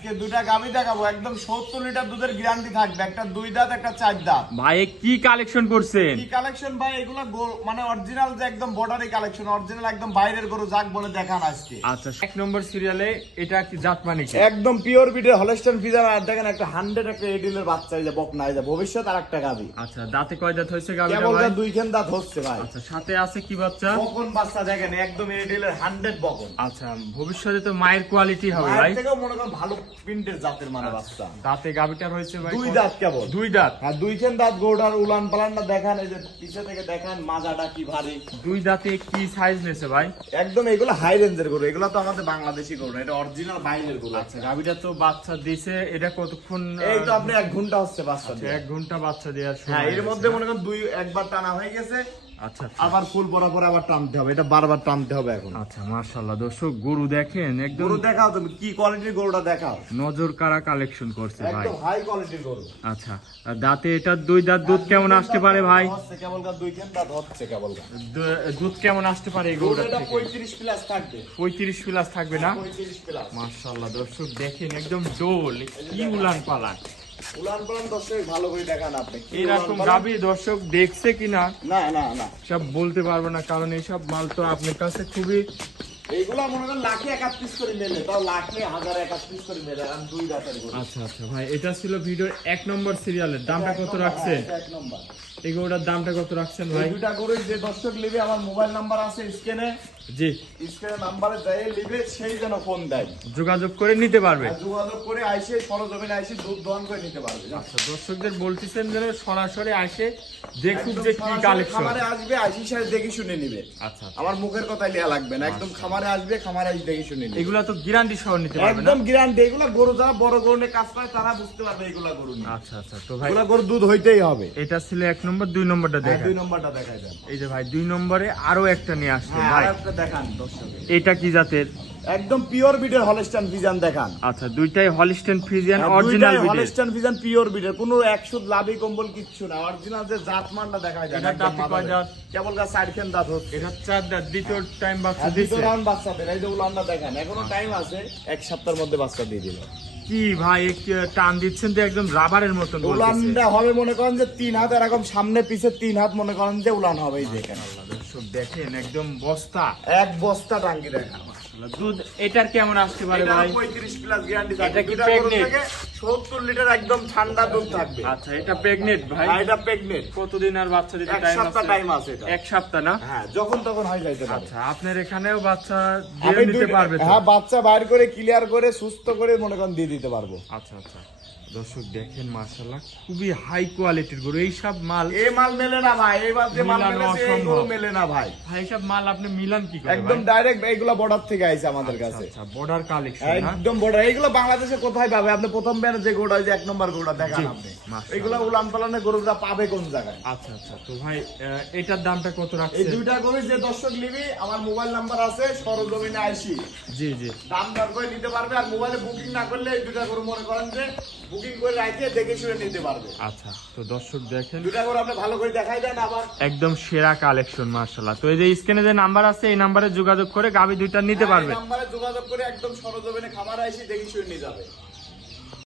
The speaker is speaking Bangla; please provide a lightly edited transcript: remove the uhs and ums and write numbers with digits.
আজকে দুইটা গাভী দেখাবো, একদম 70 লিটার দুধের গ্যারান্টি থাকবে, একটা 2 দাঁত একটা 4 দাঁত। ভাই কি কালেকশন করছেন? কি কালেকশন ভাই, এগুলা মানে অরিজিনাল যে একদম বর্ডারি কালেকশন, অরিজিনাল একদম বাইরের গরু যাক বলে দেখান আজকে। আচ্ছা, 1 নম্বর সিরিয়ালে এটা কি জাত মানে কি? একদম পিওর বিটের হলস্টাইন ফ্রিজিয়ান। আর দেখেন একটা 100 একটা এডিলের বাচ্চা, এই যে বকনা, এই যে ভবিষ্যৎ আরেকটা গাভী। আচ্ছা, দাঁতে কয় দাঁত হয়েছে গাভীটা কেবল ভাই? 2 খান দাঁত হচ্ছে ভাই। আচ্ছা, সাথে আছে কি বাচ্চা? বকন বাচ্চা দেখেন, একদম এডিলের 100 বকন। আচ্ছা, ভবিষ্যতে তো মায়ের কোয়ালিটি হবে ভাই। এর থেকেও মনে করেন ভালো প্রিন্টের জাতের মানে বাচ্চা। দাঁতে গাভীটা রয়েছে ভাই 2 দাঁত কেবল। 2 দাঁত। হ্যাঁ 2 খান দাঁত। গোড়ার উলান পালানটা দেখান, এই যে পিছে থেকে দেখান মাজাটা কি ভারী। 2 দাঁতে কি সাইজ নেছে ভাই? একদম এগুলো হাই রেঞ্জের গরু, এগুলো তো আমাদের বাংলাদেশি গরু, এটা অরিজিনাল বাইরের গরু। আচ্ছা, গাভীটা তো বাচ্চা দিছে, এটা কতক্ষণ? এই তো আপনি 1 ঘন্টা হচ্ছে বাচ্চা দিয়ে। 1 ঘন্টা বাচ্চা দেওয়ার সময়। হ্যাঁ, এর হয়েছে মধ্যে না? মনে করেন একবার টানা হয়ে গেছে, আচ্ছা আবার ফুল পরার পরে আবার টানতে হবে, এটা বারবার টানতে হবে এখন। আচ্ছা, মাশাআল্লাহ দর্শক, গরু দেখেন একদম গরু দেখাও, তুমি কি কোয়ালিটির গরুটা দেখাও। নজর কাড়া কালেকশন করছে ভাই। একদম হাই কোয়ালিটির গরু। আচ্ছা, আর দাঁতে এটা 2 দাঁত। দুধ কেমন আসতে পারে ভাই? হচ্ছে কেবল 2 খান দাঁত হচ্ছে কেবল। দুধ কেমন আসতে পারে এই গরুটা গরুটা থেকে? 35 প্লাস থাকবে। 35 প্লাস থাকবে না? 35 প্লাস। মাশাআল্লাহ দর্শক দেখেন একদম ডোল, কি উলান পালান। উলান পালান দর্শক ভালো করে দেখান আপনি। কি এরকম উলান পালান? গাভী দর্শক দেখছে কিনা না না না, সব বলতে পারবো না, কারণ এইসব মাল তো আপনার কাছে খুবই। এইগুলা মনে করেন লাখে 31 করে মেলে, তাও লাখে 1031 করে মেলে, আর 2 দাঁতের গরু। আচ্ছা আচ্ছা ভাই, এটা ছিল ভিডিওর 1 নম্বর সিরিয়ালের দামটা কত রাখছেন? 1 নম্বর। এই গরুটার দামটা কত রাখছেন এই ভাই? দুইটা গরু যে দর্শক নেবে, আমার মোবাইল নাম্বার আছে স্ক্রিনে, জি, স্ক্রিনে নাম্বারে যায় নেবে, সেই যেন ফোন দেয়, যোগাযোগ করে নিতে পারবে। আর যোগাযোগ করে আইসে সরজমিনে আইসে দুধ দহন করে নিতে পারবে। আচ্ছা, দর্শকদের বলতেছেন যেন সরাসরি আসে দেখুক একদম যে কি সরাসরি কালেকশন। খামারে আসবে, আইসি সাথে দেখে শুনে নিবে। আচ্ছা, আমার মুখের কথা লিয়া লাগবে না, একদম খামারে আসবে, খামারে আইসে দেখে শুনে নিবে। এগুলা তো গ্যারান্টি সহ নিতে পারবে না? একদম গ্যারান্টি। এগুলা গরু যারা বড় গরু নিয়ে কাজ করে তারা বুঝতে পারবে এগুলা গরু নিয়ে। আচ্ছা আচ্ছা, তো ভাই এগুলা গরু দুধ হইতেই হবে। এটা ছিল 1 নম্বর। 2 নম্বরটা হ্যাঁ, দেখেন। 2 নম্বরটা দেখাই দেন। এই যে ভাই 2 নম্বরে আরো একটা নিয়ে আসছে হ্যাঁ, ভাই। আরেকটা দেখান দর্শক। এটা কি জাতের? একদম পিওর বিটের হলস্টাইন ফ্রিজিয়ান দেখান। আচ্ছা, দুইটাই হলিস্টেন ফ্রিজিয়ান অরিজিনাল বিটের। হলস্টাইন ফ্রিজিয়ান পিওর বিটের, কোনো 100 লাভি কম্বল কিচ্ছু না, অরিজিনাল যে জাতমানটা দেখায় দেন। এটার দাঁত কয় দাঁত? কেবল 4 খান দাঁত হচ্ছে। এটা 4 দাঁত। দ্বিতীয় টাইম বাচ্চা আর দ্বিতীয় দিছে। রাউন্ড বাচ্চা দেন, এই যে উলানটা দেখেন, এখনো টাইম আছে, 1 সপ্তাহের মধ্যে বাচ্চা দিয়ে দিল। কি ভাই, টান দিচ্ছেন তো একদম রাবারের মতন বলতেছে। উলানটা হবে মনে করেন যে 3 হাত, এরকম সামনে পিছে 3 হাত মনে করেন যে উলান হবে, এই দেখেন। আল্লাহ দর্শক দেখেন একদম বস্তা। এক বস্তা টাঙ্গি দেখেন। দুধ এটার কেমন আসতে পারে এটা ভাই? 35 প্লাস গ্যারান্টি এটা থাকবে। কি দুইটা গরু pregnant? থেকে 70 লিটার একদম ঠান্ডা দুধ থাকবে। আচ্ছা, এটা প্রেগনেন্ট ভাই? আর এটা প্রেগনেন্ট। কতদিন আর বাচ্চা দিতে 1 টাইম সপ্তাহ আছে? টাইম আছে এটা। 1 সপ্তাহ না? হ্যাঁ, যখন তখন হয়ে যাইতে পারে। আচ্ছা, আপনার এখানেও বাচ্চা দিয়ে আমি নিতে পারবে তো? হ্যাঁ, বাচ্চা বাইর করে ক্লিয়ার করে সুস্থ করে মনে করেন দিয়ে দিতে পারবো। আচ্ছা আচ্ছা, দর্শক দেখেন মাশাআল্লাহ খুবই হাই কোয়ালিটির গরু। এই সব মাল এই মাল মেলে না ভাই, এইবার যে মাল মিলানো মেলেছে এই অসম্ভব। গরু মেলে না ভাই। ভাই সব মাল আপনি মিলান কি করে একদম ভাই? ডাইরেক্ট এইগুলা বর্ডার থেকে আইছে আমাদের কাছে। আচ্ছা, বর্ডার কালেকশন না? একদম বর্ডার। এইগুলো বাংলাদেশে কোথায় পাবে? আপনি প্রথম ব্যানে যে গরুটা, যে 1 নম্বর গরুটা দেখান আপনি, মাশাআল্লাহ। এইগুলা উলান পালানের গরুটা পাবে কোন জায়গায়? আচ্ছা আচ্ছা, তো ভাই এটার দামটা কত এই রাখছেন? দুইটা গরু যে দর্শক নিবি, আমার মোবাইল নাম্বার আছে, সরজমিনে আইসি জি জি, দাম দর করে নিতে পারবে। আর মোবাইলে বুকিং না করলে এই দুইটা গরু মনে করেন যে বুকিং করে রাখে দেখে শুনে নিতে পারবে। আচ্ছা, তো দর্শক দেখেন দুইটা গরু আপনি ভালো করে দেখাই দেন আবার। একদম সেরা কালেকশন মাশাআল্লাহ। তো এই যে স্ক্রিনে যে নাম্বার আছে, এই নাম্বারে যোগাযোগ করে গাভী দুইটা নিতে পারবে। এই নাম্বারে যোগাযোগ করে একদম সরজমিনে খামারে আইসি দেখে শুনে নিয়ে যাবে।